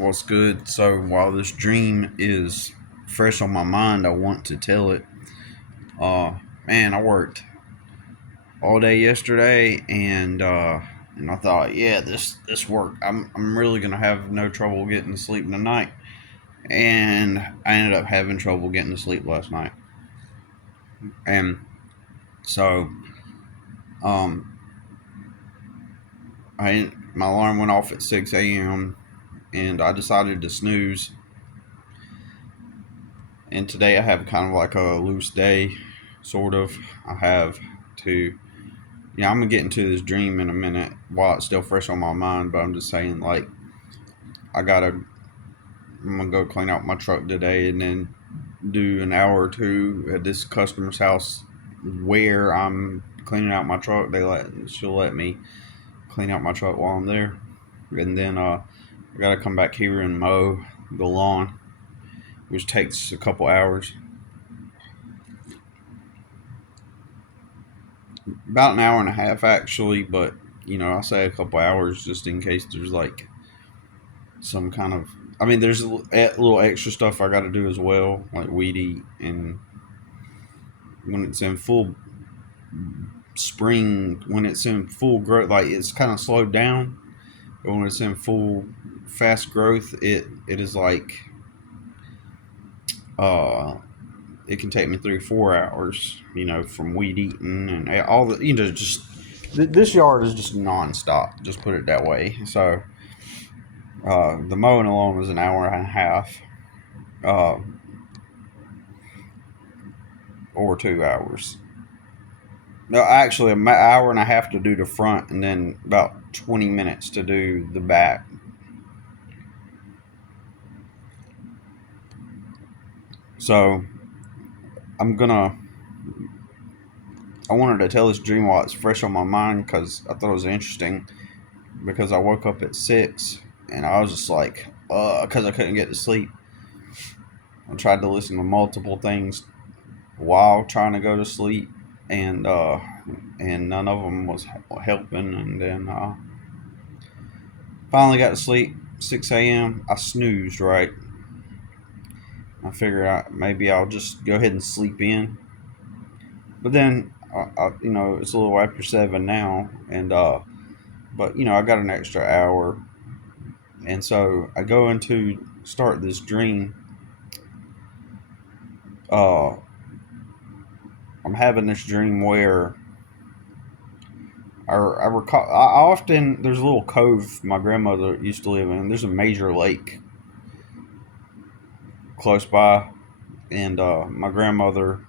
What's good? So while this dream is fresh on my mind, I want to tell it. Uh, Man, I worked all day yesterday, and I thought, yeah, this work. I'm really gonna have no trouble getting to sleep tonight, and I ended up having trouble getting to sleep last night, and so um, I my alarm went off at 6 a.m. and I decided to snooze. And today I have kind of like a loose day, sort of. I have to I'm gonna get into this dream in a minute while it's still fresh on my mind, but I'm just saying, like, I gotta, I'm gonna go clean out my truck today and then do an hour or two at this customer's house where I'm cleaning out my truck. She'll let me clean out my truck while I'm there. And then, I gotta come back here and mow the lawn, which takes a couple hours. About an hour and a half, actually, but, I say a couple hours just in case there's, like, some kind of. I mean, there's a little extra stuff I got to do as well, like weed eat, and when it's in full spring, when it's in full growth, like it's kind of slowed down. But when it's in full fast growth, it is like uh, it can take me 3 4 hours, from weed eating and all the just this yard is just nonstop. Just put it that way. So the mowing alone was an hour and a half. Uh, or 2 hours. No, actually, an hour and a half to do the front, and then about 20 minutes to do the back. So I'm gonna. I wanted to tell this dream while it's fresh on my mind because I thought it was interesting. Because I woke up at 6 and I was just like, because I couldn't get to sleep. I tried to listen to multiple things while trying to go to sleep, and none of them was helping. And then finally got to sleep. 6 a.m. I snoozed, right. I figured maybe I'll just go ahead and sleep in. But then, it's a little after 7 now, and but I got an extra hour, and so I go into start this dream. Uh, I'm having this dream where I recall. I often there's a little cove my grandmother used to live in. There's a major lake close by, and my grandmother,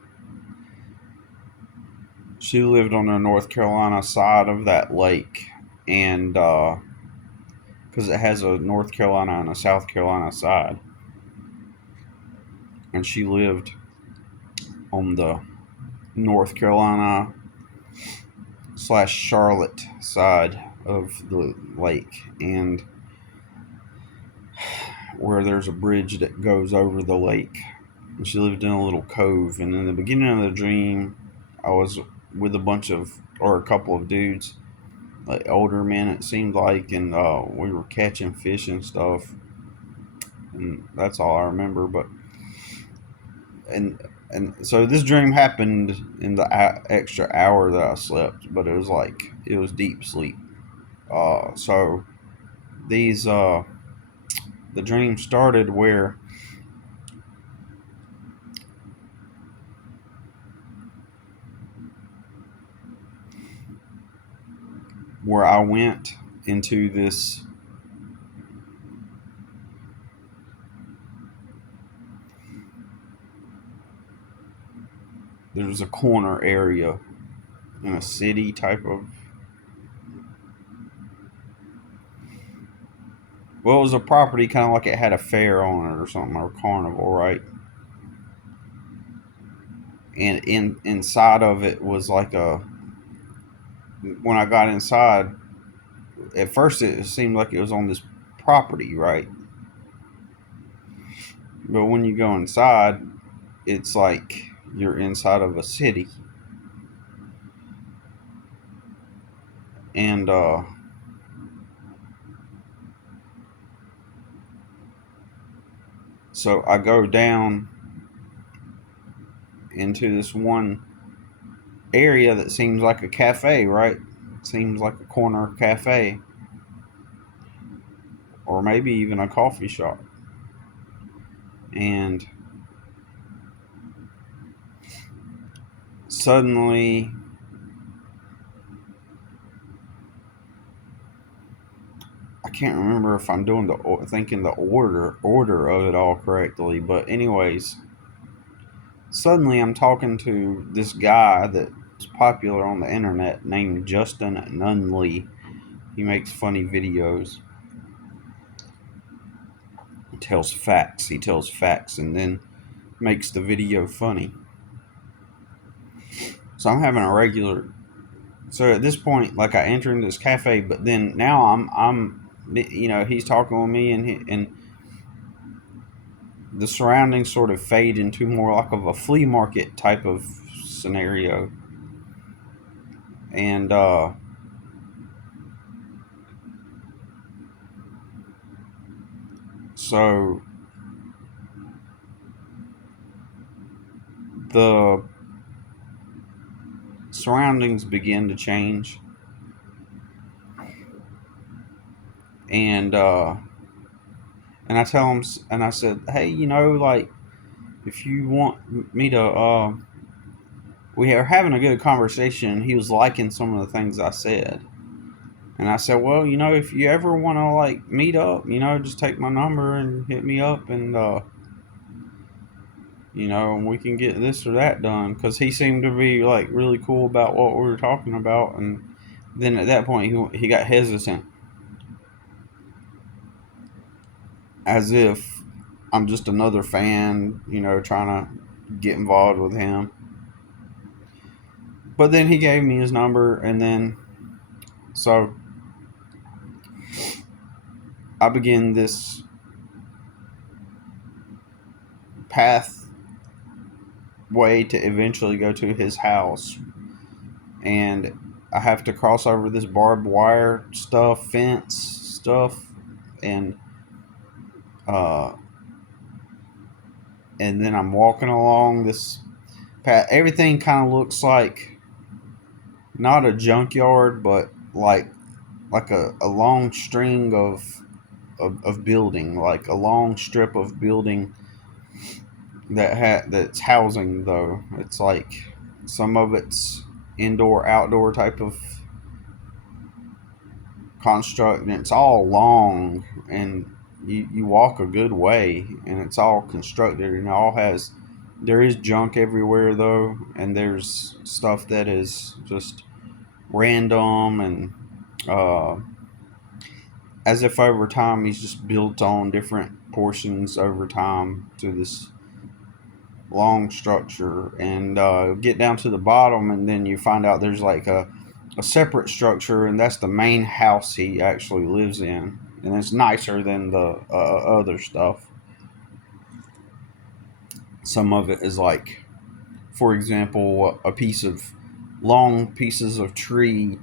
she lived on the North Carolina side of that lake, and because it has a North Carolina and a South Carolina side, and she lived on the North Carolina slash Charlotte side of the lake, and where there's a bridge that goes over the lake. And she lived in a little cove, and in the beginning of the dream, I was with a couple of dudes, like older men, it seemed like, and we were catching fish and stuff, and that's all I remember. But and so this dream happened in the extra hour that I slept, but it was deep sleep. So these the dream started where I went into this. There's a corner area in a city type of. Well, it was a property kind of like it had a fair on it or something, or carnival, right? And inside of it was like a. When I got inside, at first it seemed like it was on this property, right? But when you go inside, it's like you're inside of a city, and So I go down into this one area that seems like a cafe, right? Seems like a corner cafe, or maybe even a coffee shop. And suddenly, I can't remember if I'm doing thinking the order of it all correctly, but anyways, suddenly I'm talking to this guy that's popular on the internet named Justin Nunley. He makes funny videos. He tells facts and then makes the video funny. So I'm having a regular. So at this point, like I enter into this cafe, but then now he's talking with me, and the surroundings sort of fade into more like of a flea market type of scenario, and so the surroundings begin to change, and I tell him, and I said, hey, like if you want me to, we are having a good conversation. He was liking some of the things I said. And I said, well, if you ever want to like meet up, just take my number and hit me up, and we can get this or that done. Because he seemed to be like really cool about what we were talking about, and then at that point he got hesitant, as if I'm just another fan, trying to get involved with him. But then he gave me his number, and then so I began this pathway to eventually go to his house, and I have to cross over this barbed wire fence stuff, and uh, and then I'm walking along this path. Everything kind of looks like not a junkyard, but like a long string of building, like a long strip of building that's housing though. It's like some of it's indoor outdoor type of construct, and it's all long, and you walk a good way, and it's all constructed, and it all has, there is junk everywhere though, and there's stuff that is just random, and uh, as if over time he's just built on different portions over time to this long structure, and get down to the bottom, and then you find out there's like a separate structure, and that's the main house he actually lives in, and it's nicer than the other stuff. Some of it is like, for example, a piece of long pieces of tree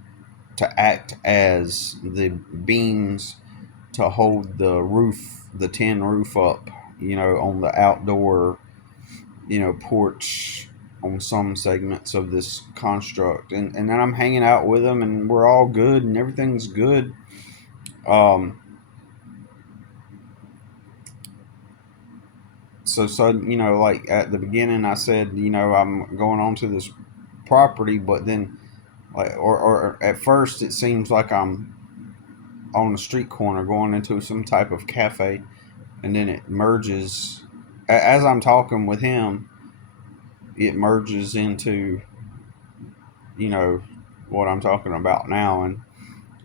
to act as the beams to hold the roof, the tin roof up, on the outdoor, porch on some segments of this construct. And then I'm hanging out with them, and we're all good, and everything's good. Um, so, like at the beginning, I said, I'm going on to this property, but then, like, or at first, it seems like I'm on a street corner going into some type of cafe, and then it merges. As I'm talking with him, it merges into, you know, what I'm talking about now, and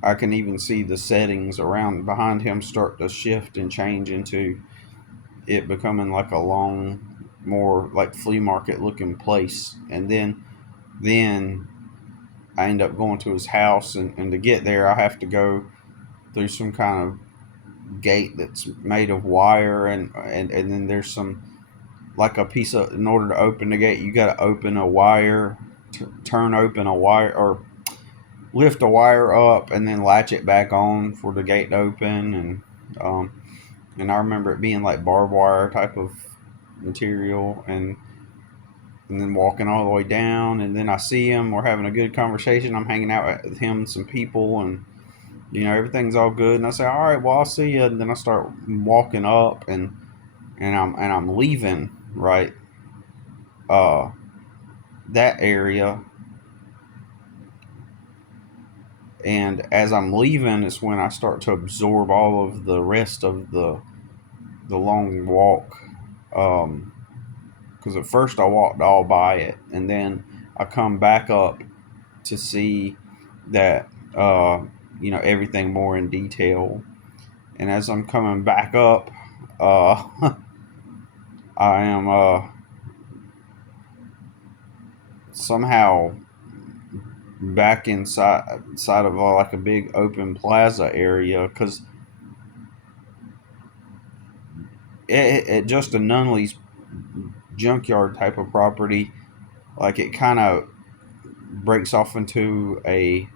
I can even see the settings around behind him start to shift and change into it becoming like a long, more like flea market looking place. And then I end up going to his house, and to get there, I have to go through some kind of gate that's made of wire, and then there's some, like a piece of, in order to open the gate, you got to open a wire, turn open a wire, or lift a wire up and then latch it back on for the gate to open. And um, and I remember it being like barbed wire type of material, and then walking all the way down, and then I see him. We're having a good conversation. I'm hanging out with him and some people, and everything's all good. And I say, all right, well, I'll see you. And then I start walking up, and I'm leaving, right, uh that area. And as I'm leaving, it's when I start to absorb all of the rest of the long walk. Because at first I walked all by it, and then I come back up to see that everything more in detail. And as I'm coming back up, uh, I am somehow back inside of like a big open plaza area, because it just a Nunley's junkyard type of property. Like, it kind of breaks off into a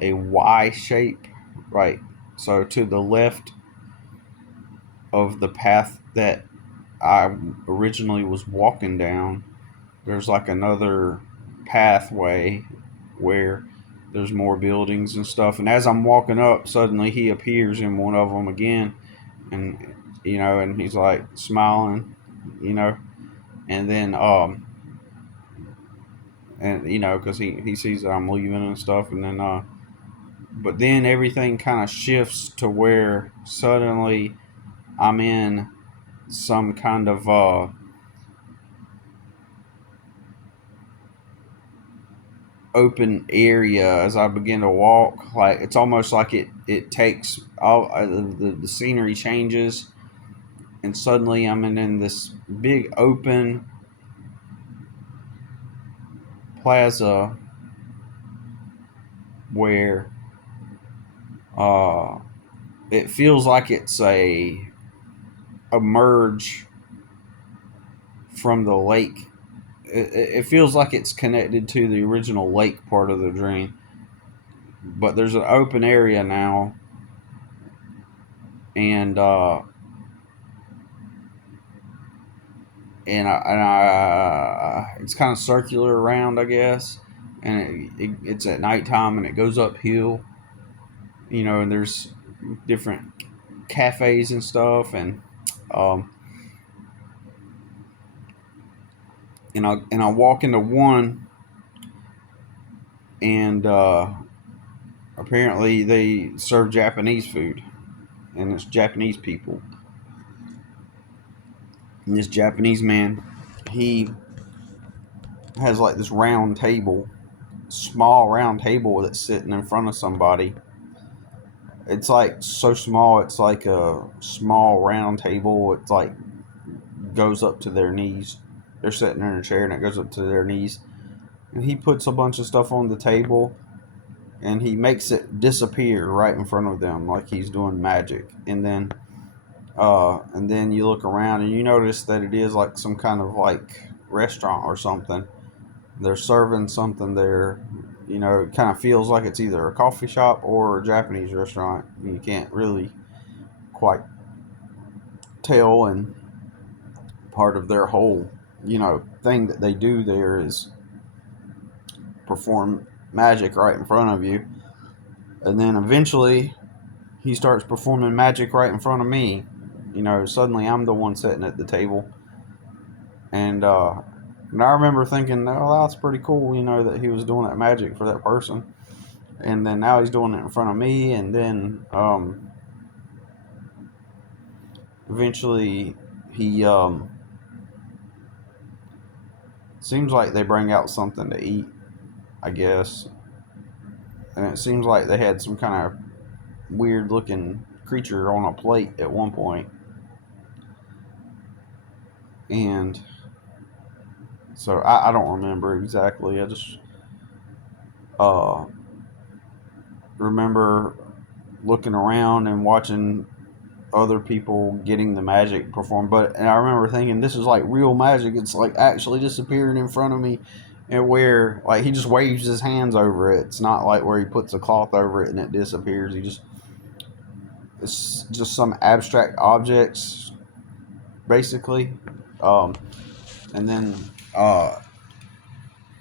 Y shape, right? So to the left of the path that I originally was walking down, there's like another pathway where there's more buildings and stuff. And as I'm walking up, suddenly he appears in one of them again, and and he's like smiling, you know, and then and because he sees that I'm leaving and stuff, and then but then everything kind of shifts to where suddenly I'm in some kind of open area as I begin to walk. Like, it's almost like it takes all the scenery changes, and suddenly I'm in this big open plaza where uh, it feels like it's a merge from the lake. It feels like it's connected to the original lake part of the dream, but there's an open area now, and it's kind of circular around, I guess, and it's at nighttime, and it goes uphill, and there's different cafes and stuff, um, and I walk into one, and apparently they serve Japanese food, and it's Japanese people, and this Japanese man, he has like this round table, small round table that's sitting in front of somebody. It's like so small, it's like a small round table. It's like goes up to their knees. They're sitting in a chair and it goes up to their knees. And he puts a bunch of stuff on the table and he makes it disappear right in front of them like he's doing magic. And then you look around and you notice that it is like some kind of like restaurant or something. They're serving something there. It kind of feels like it's either a coffee shop or a Japanese restaurant. You can't really quite tell. And part of their whole, thing that they do there is perform magic right in front of you. And then eventually he starts performing magic right in front of me. Suddenly I'm the one sitting at the table. And I remember thinking, oh, that's pretty cool, that he was doing that magic for that person. And then now he's doing it in front of me. And then eventually he seems like they bring out something to eat, I guess. And it seems like they had some kind of weird looking creature on a plate at one point. And so I don't remember exactly. I just uh, remember looking around and watching other people getting the magic performed. And I remember thinking, this is like real magic. It's like actually disappearing in front of me, and where like he just waves his hands over it. It's not like where he puts a cloth over it and it disappears. He just it's just some abstract objects, basically. Um, and then, uh,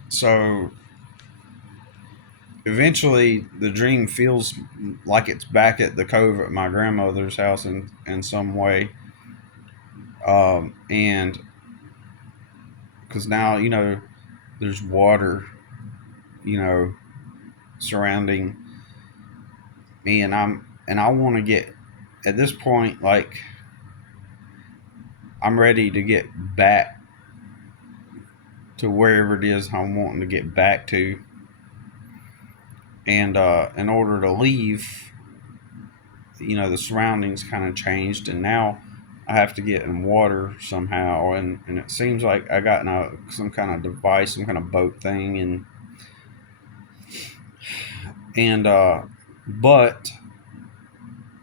so eventually the dream feels like it's back at the cove at my grandmother's house in some way. And because now, there's water, you know, surrounding me, and I want to get, at this point, like, I'm ready to get back to wherever it is I'm wanting to get back to. And in order to leave, the surroundings kind of changed, and now I have to get in water somehow. And it seems like I got in some kind of device, some kind of boat thing, and but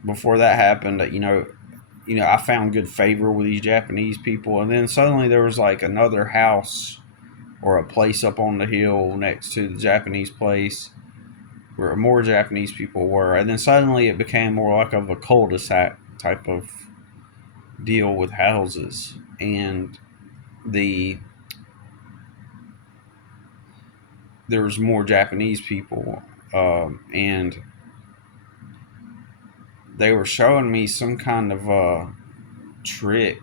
before that happened, I found good favor with these Japanese people, and then suddenly there was like another house or a place up on the hill next to the Japanese place where more Japanese people were, and then suddenly it became more like of a cul-de-sac type of deal with houses, and the there was more Japanese people, and they were showing me some kind of trick,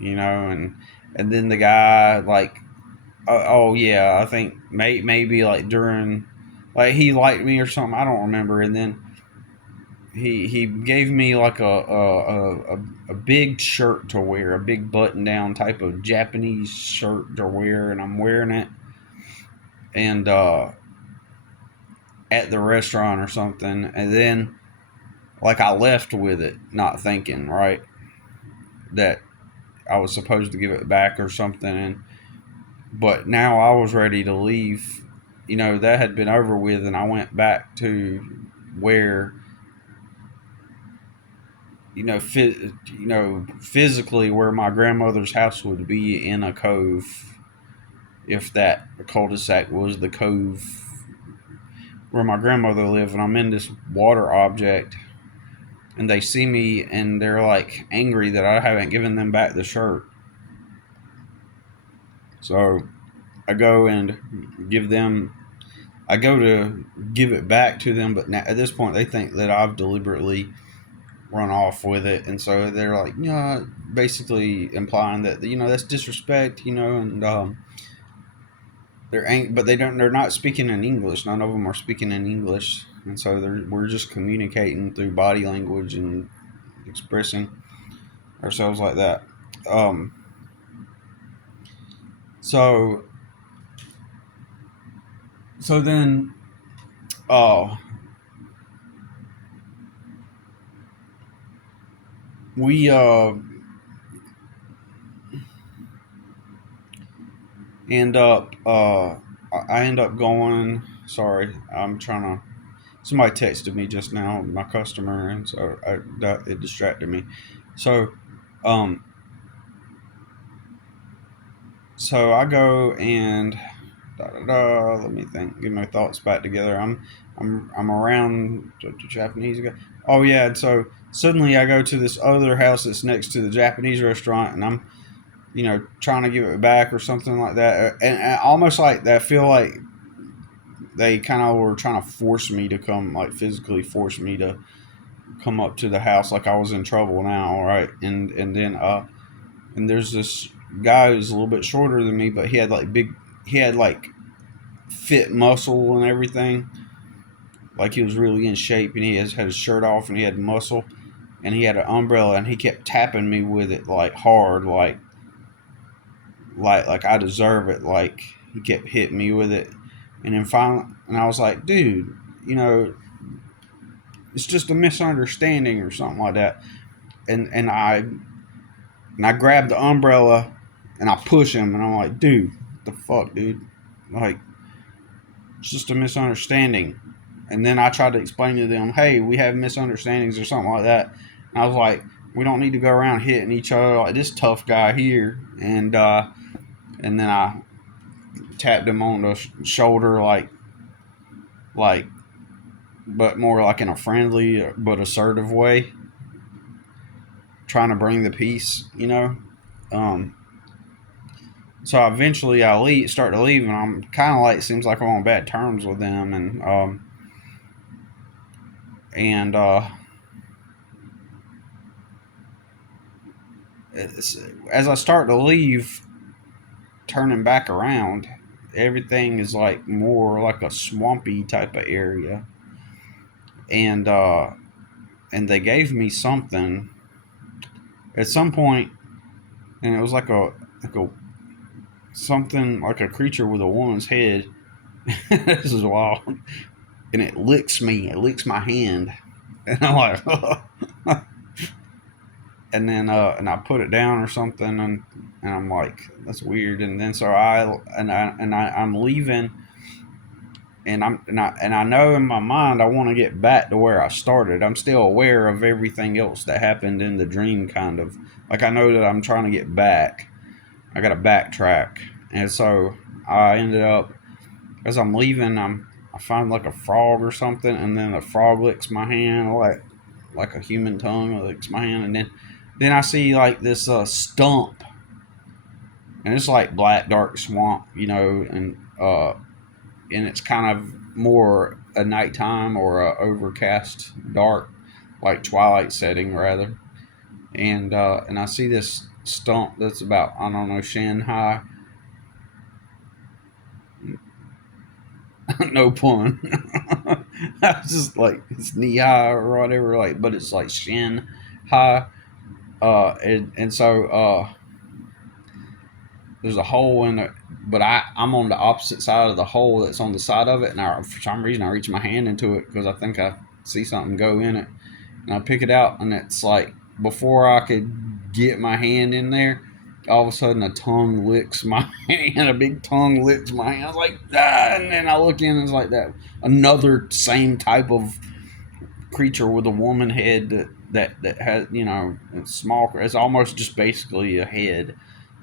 and then the guy like, oh yeah, I think maybe like during, like, he liked me or something, I don't remember, and then he gave me like a big shirt to wear, a big button down type of Japanese shirt to wear, and I'm wearing it, and at the restaurant or something, and then like I left with it, not thinking, right, that I was supposed to give it back or something, and but now I was ready to leave. That had been over with, and I went back to where, physically where my grandmother's house would be in a cove, if that cul-de-sac was the cove where my grandmother lived, and I'm in this water object, and they see me, and they're like angry that I haven't given them back the shirt. So I go and give them, I go to give it back to them, but now, at this point, they think that I've deliberately run off with it, and so they're like, basically implying that that's disrespect, and but they're not speaking in English. None of them are speaking in English, and so we're just communicating through body language and expressing ourselves like that. Um, so so then, uh, we end up I end up going. Sorry, I'm trying to. Somebody texted me just now, my customer, and so it distracted me. So, um, so I go and da, da, da, let me think. Get my thoughts back together. I'm around the Japanese guy. Oh yeah, and so suddenly I go to this other house that's next to the Japanese restaurant, and I'm trying to give it back or something like that, and almost like that. I feel like they kind of were trying to force me to come, like physically force me to come up to the house, like I was in trouble now, right? And then and there's this guy who's a little bit shorter than me, but he had like fit muscle and everything. Like he was really in shape, and he had his shirt off, and he had muscle, and he had an umbrella, and he kept tapping me with it like hard, like I deserve it. Like he kept hitting me with it, and then finally, and I was like, dude, it's just a misunderstanding or something like that. And I grab the umbrella and I push him, and I'm like, dude, what the fuck, dude? Like, it's just a misunderstanding. And then I tried to explain to them, hey, we have misunderstandings or something like that. And I was like, we don't need to go around hitting each other like this tough guy here. And then I tapped him on the shoulder, like, but more like in a friendly but assertive way. trying to bring the peace, you know. Um, so eventually I start to leave, and I'm kind of like, seems like I'm on bad terms with them, and as I start to leave, turning back around, everything is like more like a swampy type of area, and they gave me something at some point, and it was like a something like a creature with a woman's head. This is wild, and it licks me. It licks my hand, and I'm like, and I put it down or something, and I'm like, that's weird. And then so I'm leaving, and I know in my mind I want to get back to where I started. I'm still aware of everything else that happened in the dream, kind of like I know that I'm trying to get back. I got to backtrack, and so I ended up as I'm leaving, I find like a frog or something, and then the frog licks my hand like a human tongue licks my hand, and then I see like this stump, and it's like black dark swamp, you know, and it's kind of more a nighttime or a overcast dark, like twilight setting rather, and I see this stump that's about, I don't know, shin high. No pun. I was just like, it's knee high or whatever, like, but it's like shin high. And so there's a hole in it, but I'm on the opposite side of the hole that's on the side of it, and for some reason I reach my hand into it because I think I see something go in it, and I pick it out, and it's like before I could get my hand in there, all of a sudden a tongue licks my hand. A big tongue licks my hand. I was like, ah, and then I look in and it's like that another same type of creature with a woman head that has, you know, it's small. It's almost just basically a head,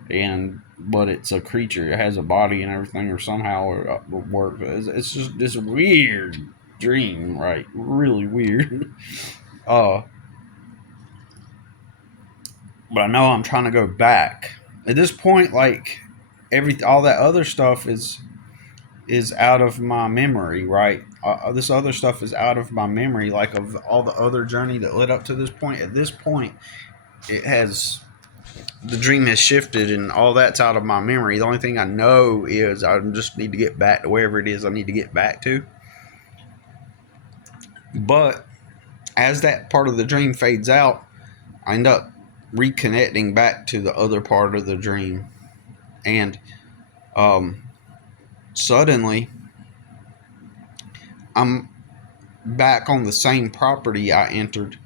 and but it's a creature. It has a body and everything, or somehow it works. It's just this weird dream, right? Really weird. Uh, but I know I'm trying to go back. At this point, like all that other stuff is out of my memory, right? This other stuff is out of my memory, like of all the other journey that led up to this point. At this point, it has the dream has shifted, and all that's out of my memory. The only thing I know is I just need to get back to wherever it is I need to get back to. But as that part of the dream fades out, I end up reconnecting back to the other part of the dream, and um, suddenly I'm back on the same property I entered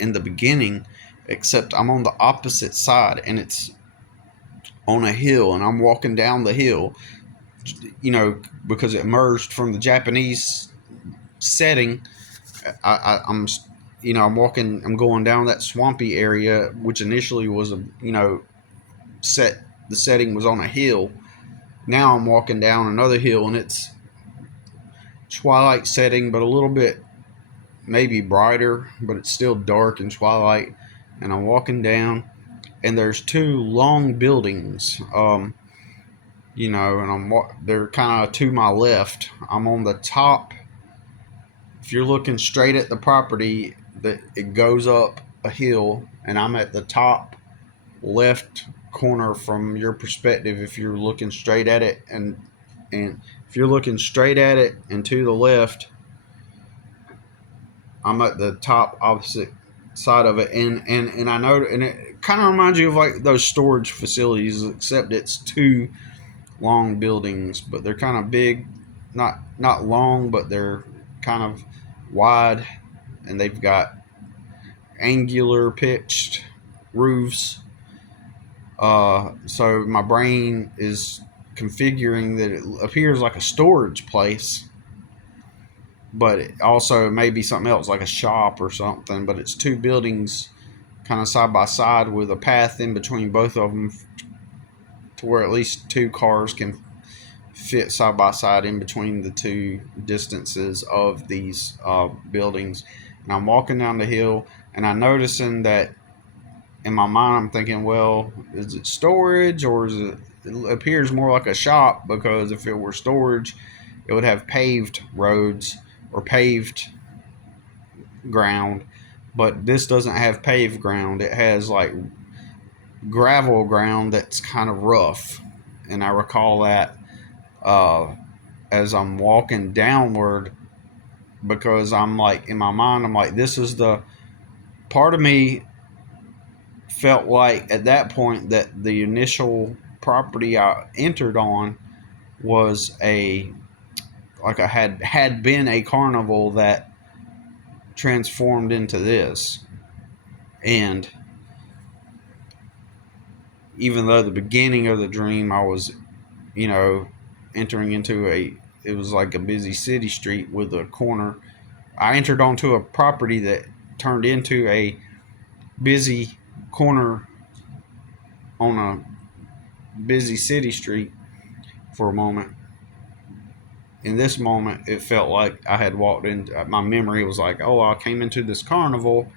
in the beginning, except I'm on the opposite side, and it's on a hill, and I'm walking down the hill, you know, because it merged from the Japanese setting. I'm you know, I'm going down that swampy area, which initially was a, you know, the setting was on a hill. Now I'm walking down another hill, and it's twilight setting, but a little bit maybe brighter, but it's still dark and twilight. And I'm walking down, and there's two long buildings, you know, and they're kind of to my left. I'm on the top. If you're looking straight at the property, that it goes up a hill, and I'm at the top left corner from your perspective. If you're looking straight at it, and if you're looking straight at it and to the left, I'm at the top opposite side of it, and I know, and it kind of reminds you of like those storage facilities, except it's two long buildings, but they're kind of big, not long, but they're kind of wide, and they've got angular pitched roofs. So my brain is configuring that it appears like a storage place, but it also may be something else, like a shop or something. But it's two buildings kind of side by side with a path in between both of them to where at least two cars can fit side by side in between the two distances of these buildings. And I'm walking down the hill, And I'm noticing that in my mind, I'm thinking, well, is it storage or is it? It appears more like a shop, because if it were storage, it would have paved roads or paved ground. But this doesn't have paved ground. It has like gravel ground that's kind of rough. And I recall that uh, as I'm walking downward, because I'm like, in my mind, I'm like, this is the part of me felt like at that point that the initial property I entered on was a like I had been a carnival that transformed into this. And even though the beginning of the dream I was, you know, entering into it was like a busy city street with a corner. I entered onto a property that turned into a busy corner on a busy city street for a moment. In this moment, it felt like I had walked in. My memory was like, oh, I came into this carnival,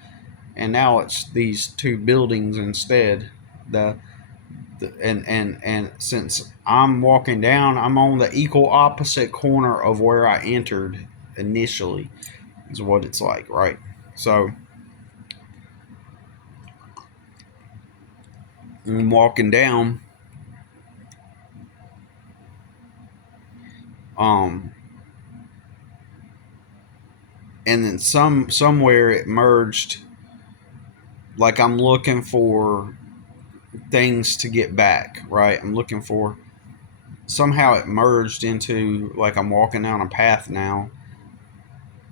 and now it's these two buildings instead. And since I'm walking down, I'm on the equal opposite corner of where I entered initially. Is what it's like, right? So I'm walking down. Um, and then somewhere it merged. Like I'm looking for things to get back, right? I'm looking for somehow it merged into like I'm walking down a path now,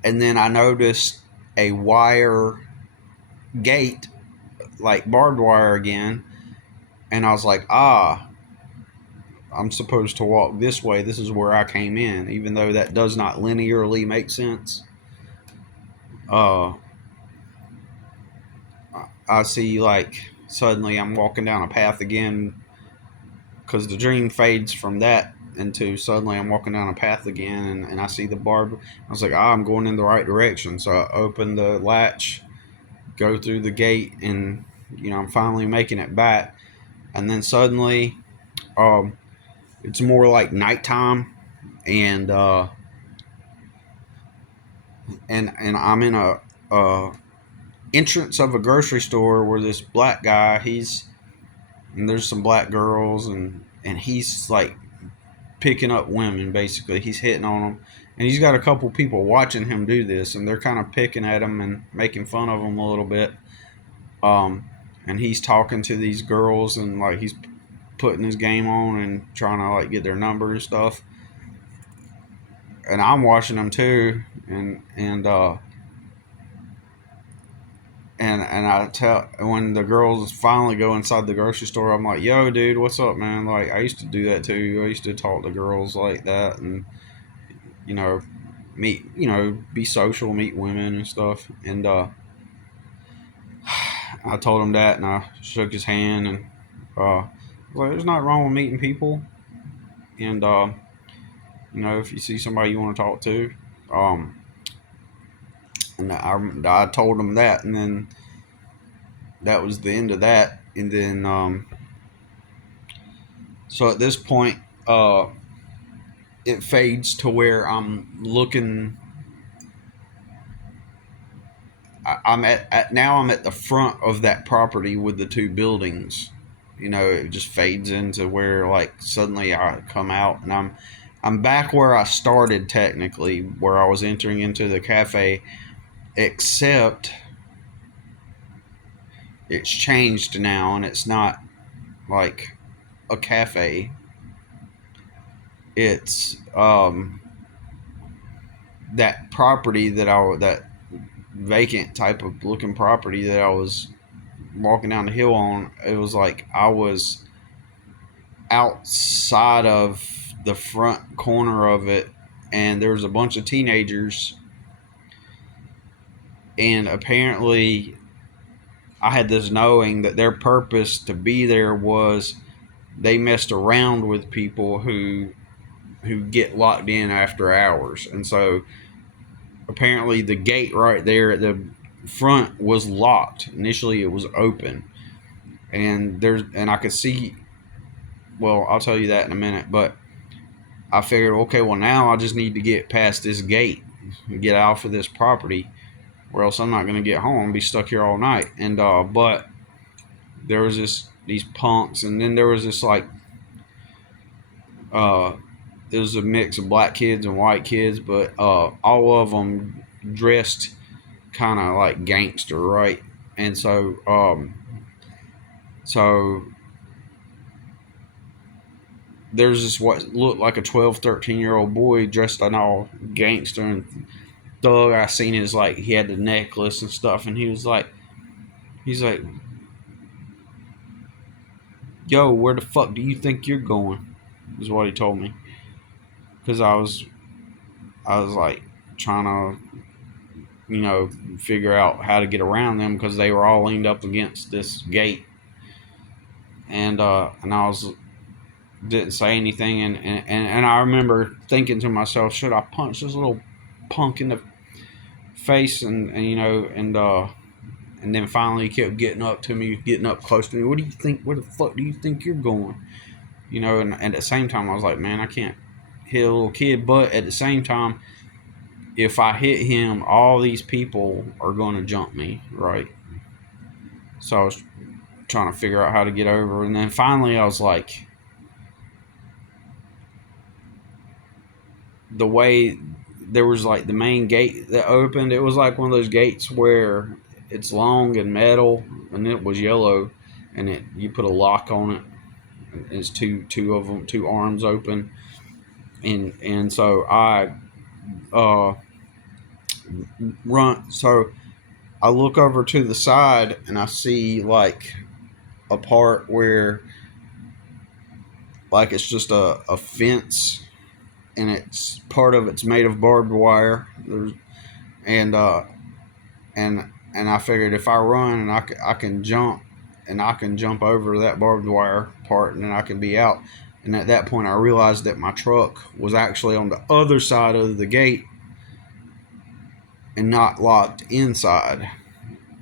and then I noticed a wire gate, like barbed wire again, and I was like, ah, I'm supposed to walk this way. This is where I came in, even though that does not linearly make sense. Uh, I see like suddenly I'm walking down a path again, because the dream fades from that into suddenly I'm walking down a path again, and I see the barb. I was like, I'm going in the right direction. So I open the latch, go through the gate, and I'm finally making it back. And then suddenly, um, it's more like nighttime, and and I'm in a entrance of a grocery store where this black guy, and there's some black girls, and he's like picking up women. Basically, he's hitting on them, and he's got a couple people watching him do this, and they're kind of picking at him and making fun of him a little bit. um and he's talking to these girls, and like he's putting his game on and trying to like get their number and stuff, and I'm watching them too. And I tell, when the girls finally go inside the grocery store, I'm like, yo dude, what's up, man? Like, I used to do that too. I used to talk to girls like that, and you know, be social, meet women and stuff. And I told him that, and I shook his hand, and like, there's nothing wrong with meeting people, and if you see somebody you want to talk to, um, and I told him that, and then that was the end of that. And then so at this point, it fades to where I'm looking. I'm at now. I'm at the front of that property with the two buildings. It just fades into where like suddenly I come out, and I'm back where I started, technically, where I was entering into the cafe, except it's changed now, and it's not like a cafe. It's that property that vacant type of looking property that I was walking down the hill on. It was like I was outside of the front corner of it, and there was a bunch of teenagers, and apparently I had this knowing that their purpose to be there was they messed around with people who get locked in after hours. And so apparently the gate right there at the front was locked. Initially, it was open, and I could see. Well, I'll tell you that in a minute. But I figured, okay, well now I just need to get past this gate, and get out of this property, or else I'm not gonna get home. I'll be stuck here all night. And but there was these punks, and then there was this like uh, it was a mix of black kids and white kids, but all of them dressed kind of like gangster, right? And so there's this what looked like a 12, 13-year-old boy dressed in all gangster and thug. I seen his like he had the necklace and stuff, and he's like, "Yo, where the fuck do you think you're going?" Is what he told me. Because I was like trying to figure out how to get around them because they were all leaned up against this gate, and I was didn't say anything, and I remember thinking to myself, should I punch this little punk in the face, and then finally he kept getting up to me, getting up close to me. What do you think? Where the fuck do you think you're going? And at the same time, I was like, man, I can't hit a little kid, but at the same time, if I hit him, all these people are going to jump me, right? So I was trying to figure out how to get over, and then finally I was like, the way there was like the main gate that opened, it was like one of those gates where it's long and metal, and it was yellow, and you put a lock on it, and it's two of them, two arms open, and so I uh run. So I look over to the side and I see like a part where like it's just a fence, and it's part of it's made of barbed wire. And uh and I figured if I run and I can jump, and I can jump over that barbed wire part, and then I can be out. And at that point I realized that my truck was actually on the other side of the gate and not locked inside,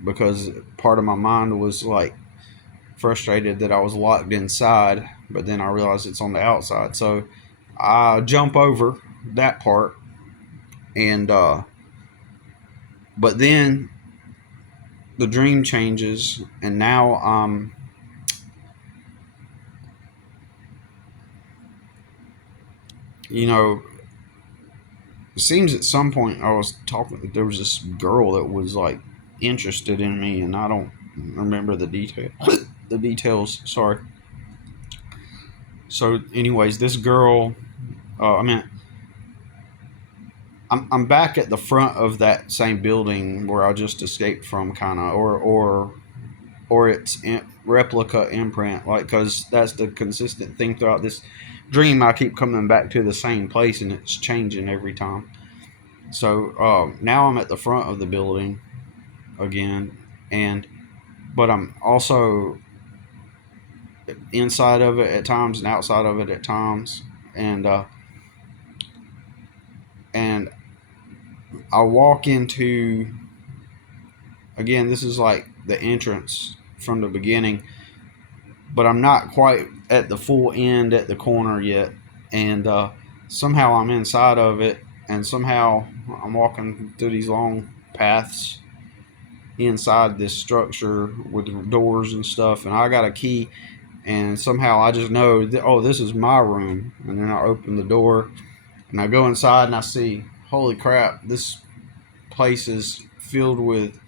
because part of my mind was like frustrated that I was locked inside, but then I realized it's on the outside. So I jump over that part, and but then the dream changes, and now you know, it seems at some point I was talking. There was this girl that was like interested in me, and I don't remember the detail. The details. Sorry. So, anyways, this girl. I mean, I'm back at the front of that same building where I just escaped from, kind of, or its replica imprint, like, because that's the consistent thing throughout this dream. I keep coming back to the same place, and it's changing every time. So now I'm at the front of the building again, and but I'm also inside of it at times and outside of it at times, and I walk into, again, this is like the entrance from the beginning, but I'm not quite at the full end at the corner yet, and somehow I'm inside of it, and somehow I'm walking through these long paths inside this structure with doors and stuff, and I got a key, and somehow I just know that, oh, this is my room. And then I open the door and I go inside, and I see, holy crap, this place is filled with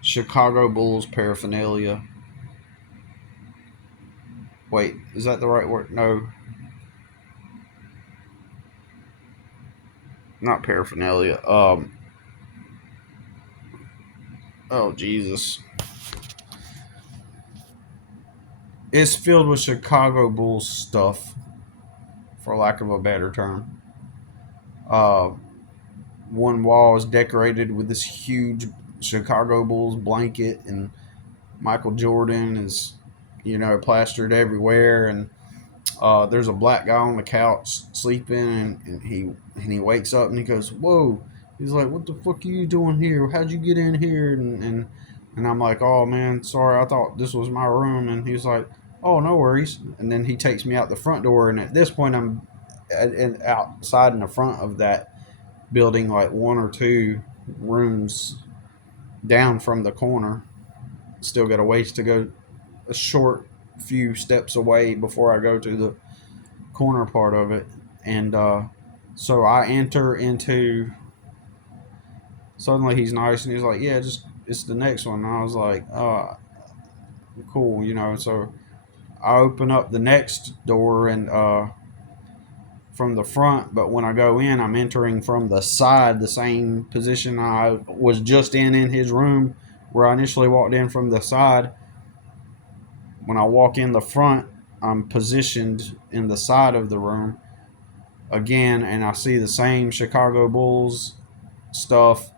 Chicago Bulls paraphernalia. Wait, is that the right word? No, not paraphernalia. Oh Jesus, it's filled with Chicago Bulls stuff, for lack of a better term. Uh, One wall is decorated with this huge Chicago Bulls blanket, and Michael Jordan is, plastered everywhere. And there's a black guy on the couch sleeping, and he wakes up and he goes, "Whoa, He's like, "What the fuck are you doing here? How'd you get in here?" And I'm like, "Oh man, sorry. I thought this was my room." And he's like, "Oh, no worries." And then he takes me out the front door. And at this point, I'm outside in the front of that building, like one or two rooms down from the corner. Still got a ways to go, a short few steps away before I go to the corner part of it. And so I enter into. Suddenly he's nice and he's like, "Yeah, just it's the next one." And I was like, cool. So I open up the next door and from the front, but when I go in, I'm entering from the side, the same position I was just in his room, where I initially walked in from the side. When I walk in the front, I'm positioned in the side of the room again, and I see the same Chicago Bulls stuff,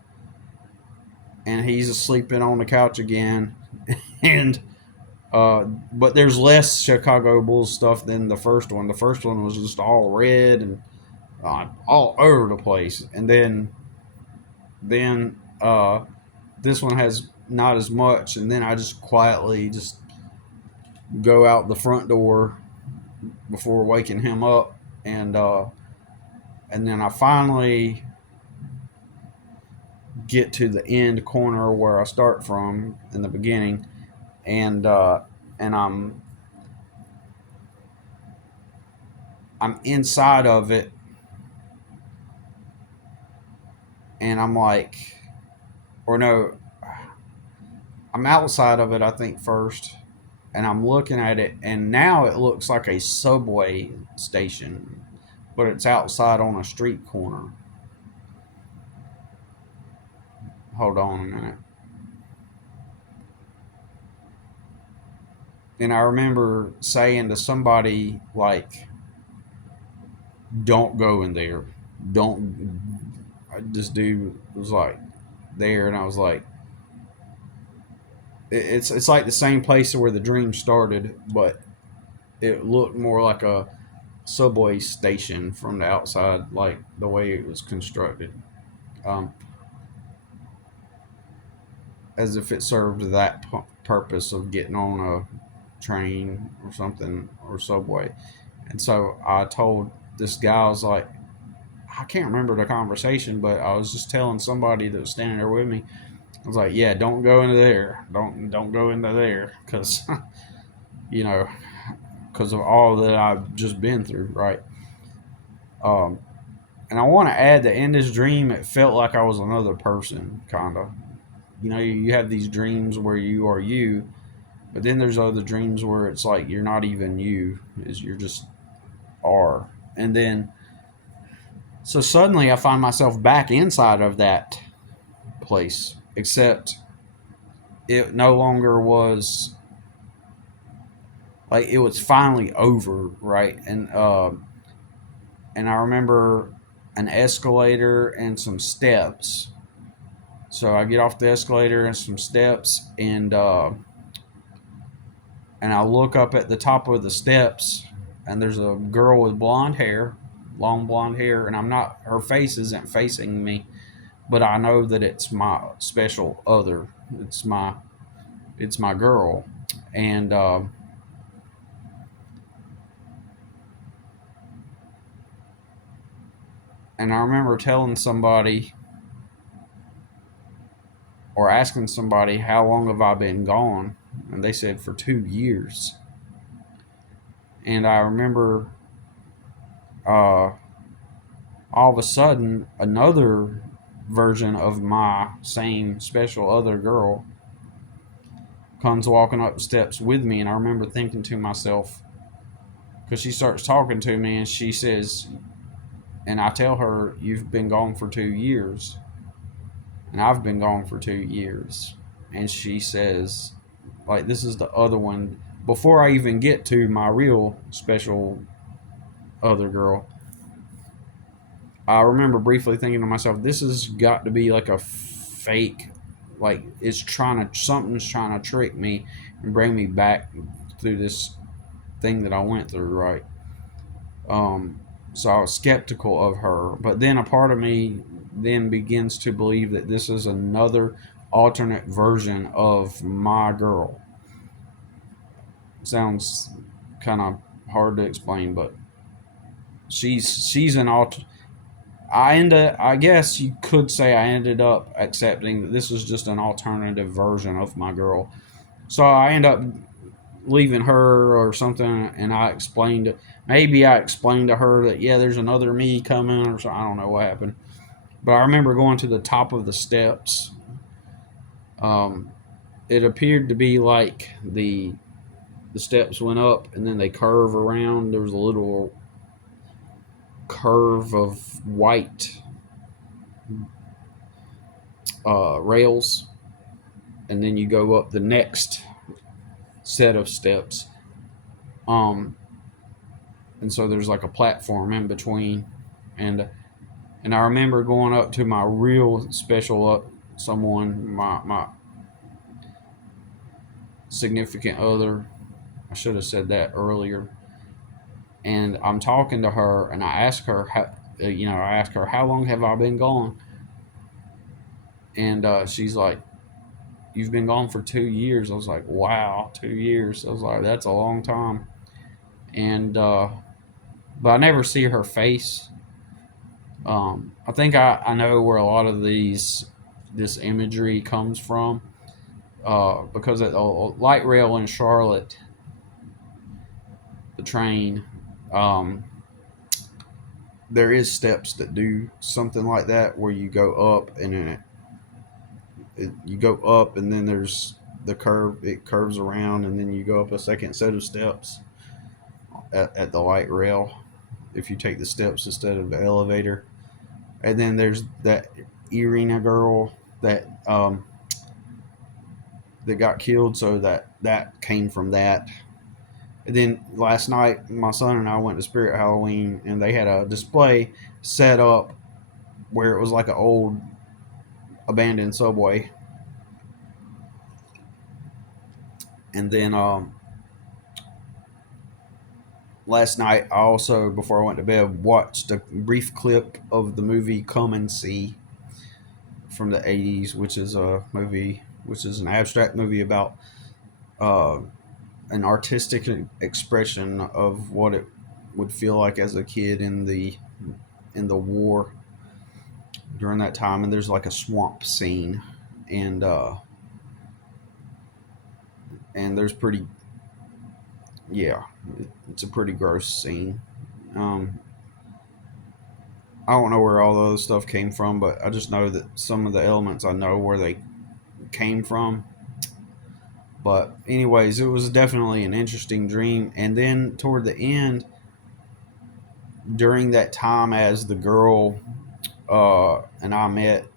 and he's sleeping on the couch again, and but there's less Chicago Bulls stuff than the first one. The first one was just all red and all over the place, and then this one has not as much. And then I just quietly just go out the front door before waking him up, and and then I finally get to the end corner where I start from in the beginning, and I'm inside of it, and I'm like, or no, I'm outside of it, I think, first, and I'm looking at it, and now it looks like a subway station, but it's outside on a street corner. Hold on a minute. And I remember saying to somebody, like, "Don't go in there. Don't." This dude was like there, and I was like, it's like the same place where the dream started, but it looked more like a subway station from the outside, like the way it was constructed, um, as if it served that purpose of getting on a train or something or subway. And so I told this guy, I was like, I can't remember the conversation, but I was just telling somebody that was standing there with me. I was like, "Yeah, don't go into there. Don't go into there, because you know, because of all that I've just been through, right?" Um, and I want to add that in this dream, it felt like I was another person, kind of. You have these dreams where you are you, but then there's other dreams where it's like you're not even you, is you're just are. And then, so suddenly I find myself back inside of that place, except it no longer was like, it was finally over, right? And I remember an escalator and some steps. So I get off the escalator and some steps, and I look up at the top of the steps, and there's a girl with blonde hair, long blonde hair, and I'm not her face isn't facing me, but I know that it's my special other. It's my girl, and and I remember telling somebody or asking somebody, "How long have I been gone?" And they said, "For 2 years." And I remember uh, all of a sudden another version of my same special other girl comes walking up the steps with me. And I remember thinking to myself, because she starts talking to me and she says, and I tell her, "You've been gone for 2 years." And I've been gone for 2 years. And she says, like, this is the other one. Before I even get to my real special other girl, I remember briefly thinking to myself, this has got to be like a fake, like something's trying to trick me and bring me back through this thing that I went through, right? So I was skeptical of her, but then a part of me then begins to believe that this is another alternate version of my girl. Sounds kind of hard to explain, but she's an I guess you could say I ended up accepting that this was just an alternative version of my girl. So I end up leaving her or something, and I explained it. Maybe I explained to her that yeah, there's another me coming, or something. I don't know what happened, but I remember going to the top of the steps. Um, it appeared to be like the steps went up and then they curve around. There was a little curve of white rails, and then you go up the next set of steps. Um, and so there's like a platform in between, and I remember going up to my real special someone, my significant other. I should have said that earlier. And I'm talking to her, and I ask her, I ask her, how long have I been gone? And she's like, you've been gone for 2 years. I was like, wow, 2 years. I was like, that's a long time. And but I never see her face. I think I know where a lot of this imagery comes from, because at the light rail in Charlotte, the train, um, there is steps that do something like that where you go up and then you go up and then there's the curve, it curves around, and then you go up a second set of steps at the light rail if you take the steps instead of the elevator. And then there's that Irina girl that that got killed, so that came from that. And then last night, my son and I went to Spirit Halloween, and they had a display set up where it was like an old abandoned subway. And then last night, I also, before I went to bed, watched a brief clip of the movie Come and See from the 80s, which is an abstract movie about uh, an artistic expression of what it would feel like as a kid in the war during that time. And there's like a swamp scene, and there's pretty, yeah, it's a pretty gross scene. um I don't know where all the other stuff came from, but I just know that some of the elements I know where they came from. But anyways, it was definitely an interesting dream. And then toward the end, during that time, as the girl and I met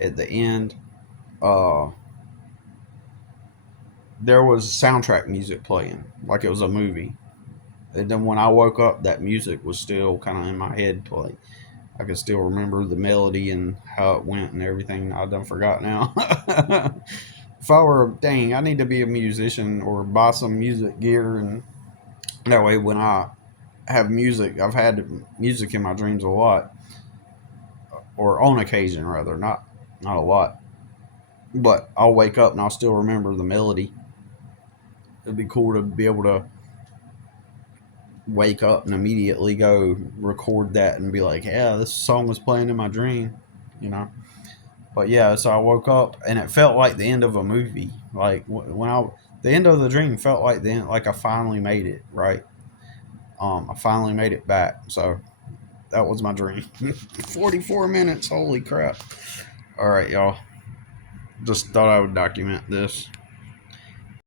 at the end, uh, there was soundtrack music playing like it was a movie. And then when I woke up, that music was still kind of in my head playing. I can still remember the melody and how it went and everything. I done forgot now. If I were, dang, I need to be a musician or buy some music gear, and that way when I have music, I've had music in my dreams a lot, or on occasion rather, not a lot. But I'll wake up and I'll still remember the melody. It'd be cool to be able to wake up and immediately go record that and be like, yeah, this song was playing in my dream, you know. But yeah, so I woke up and it felt like the end of a movie. Like when the end of the dream felt like the end, like I finally made it, right? I finally made it back. So that was my dream. 44 minutes, holy crap. All right, y'all. Just thought I would document this.